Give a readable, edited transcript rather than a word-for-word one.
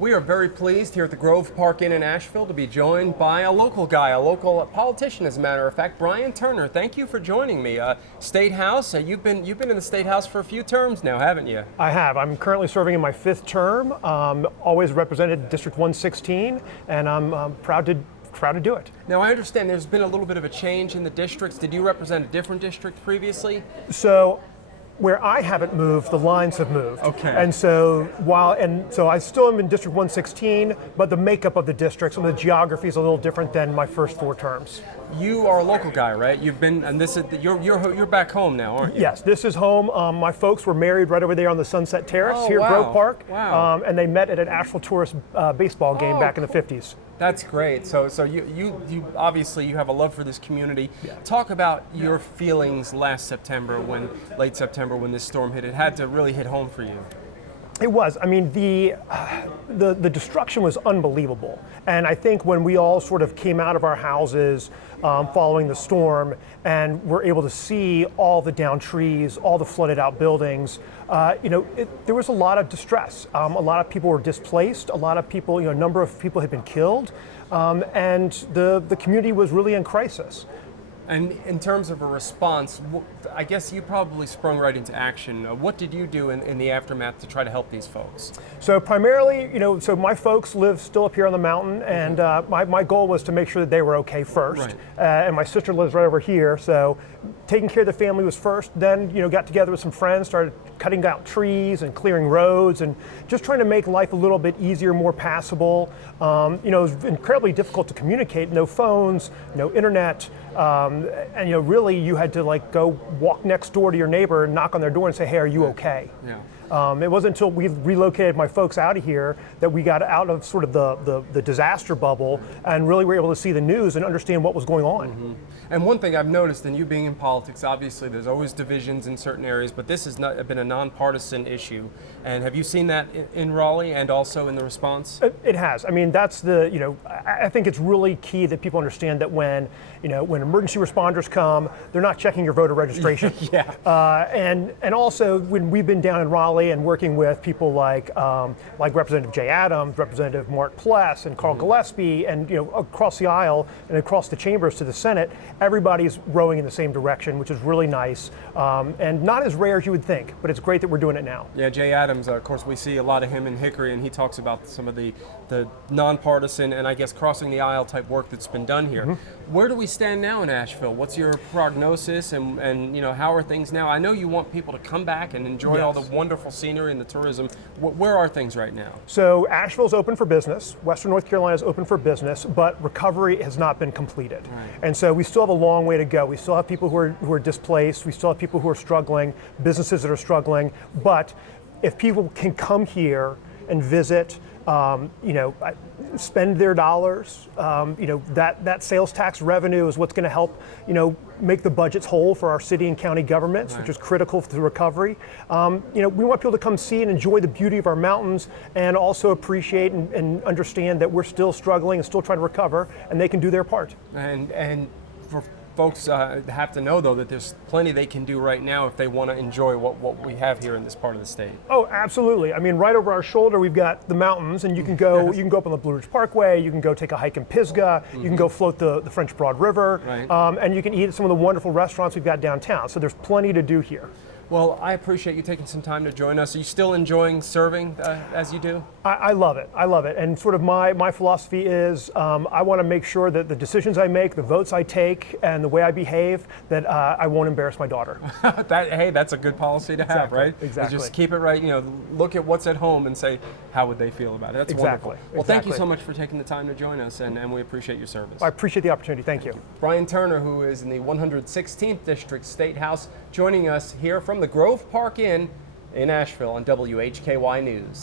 We are very pleased here at the Grove Park Inn in Asheville to be joined by a local guy, a local politician, as a matter of fact, Brian Turner. Thank you for joining me. State House, you've been in the State House for a few terms now, haven't you? I have. I'm currently serving in my 5th term. Always represented District 116, and I'm proud to do it. Now, I understand there's been a little bit of a change in the districts. Did you represent a different district previously? So, where I haven't moved, the lines have moved. Okay. And so I still am in District 116, but the makeup of the district, some of the geography is a little different than my first 4 terms. You are a local guy, right? You've been, and this is you're back home now, aren't you? Yes, this is home. My folks were married right over there on the Sunset Terrace here at wow. Grove Park. Wow. And they met at an Asheville Tourist baseball game back in the 50s. That's great. So you obviously you have a love for this community. Yeah. Talk about your feelings last September, late September, when this storm hit. It had to really hit home for you. It was. I mean, the destruction was unbelievable. And I think when we all sort of came out of our houses following the storm and were able to see all the downed trees, all the flooded out buildings, there was a lot of distress. A lot of people were displaced. A lot of people, a number of people had been killed. And the community was really in crisis. And in terms of a response, I guess you probably sprung right into action. What did you do in the aftermath to try to help these folks? So primarily, so my folks live still up here on the mountain, and my goal was to make sure that they were okay first. Right. And my sister lives right over here, so taking care of the family was first. Then, got together with some friends, started cutting down trees and clearing roads, and just trying to make life a little bit easier, more passable. It was incredibly difficult to communicate. No phones, no internet. And really you had to go walk next door to your neighbor and knock on their door and say, hey, are you okay? Yeah. It wasn't until we relocated my folks out of here that we got out of sort of the disaster bubble and really were able to see the news and understand what was going on. Mm-hmm. And one thing I've noticed, and you being in politics, obviously there's always divisions in certain areas, but this has been a nonpartisan issue. And have you seen that in Raleigh and also in the response? It has. I mean, that's I think it's really key that people understand that when emergency responders come, they're not checking your voter registration. Yeah. And also when we've been down in Raleigh and working with people like Representative Jay Adams, Representative Mark Pless, and Carl Gillespie, and across the aisle and across the chambers to the Senate, everybody's rowing in the same direction, which is really nice, and not as rare as you would think, but it's great that we're doing it now. Yeah, Jay Adams, of course, we see a lot of him in Hickory, and he talks about some of the nonpartisan and I guess crossing the aisle type work that's been done here. Mm-hmm. Where do we stand now in Asheville? What's your prognosis, and how are things now? I know you want people to come back and enjoy all the wonderful scenery and the tourism. Where are things right now? So Asheville's open for business. Western North Carolina is open for business, but recovery has not been completed. Right. And so we still have a long way to go. We still have people who are displaced. We still have people who are struggling, businesses that are struggling. But if people can come here and visit, spend their dollars, that sales tax revenue is what's going to help, make the budgets whole for our city and county governments, which is critical to the recovery. We want people to come see and enjoy the beauty of our mountains, and also appreciate and understand that we're still struggling and still trying to recover, and they can do their part. And for folks have to know, though, that there's plenty they can do right now if they want to enjoy what we have here in this part of the state. Oh, absolutely. I mean, right over our shoulder, we've got the mountains, and you can go up on the Blue Ridge Parkway, you can go take a hike in Pisgah, you can go float the French Broad River, and you can eat at some of the wonderful restaurants we've got downtown. So there's plenty to do here. Well, I appreciate you taking some time to join us. Are you still enjoying serving as you do? I love it. I love it. And sort of my philosophy is I want to make sure that the decisions I make, the votes I take, and the way I behave, that I won't embarrass my daughter. Hey, that's a good policy to have, right? Exactly. Just keep it right. Look at what's at home and say, how would they feel about it? That's wonderful. Well, thank you so much for taking the time to join us, and we appreciate your service. I appreciate the opportunity. Thank you. Brian Turner, who is in the 116th District State House, joining us here from the Grove Park Inn in Asheville on WHKY News.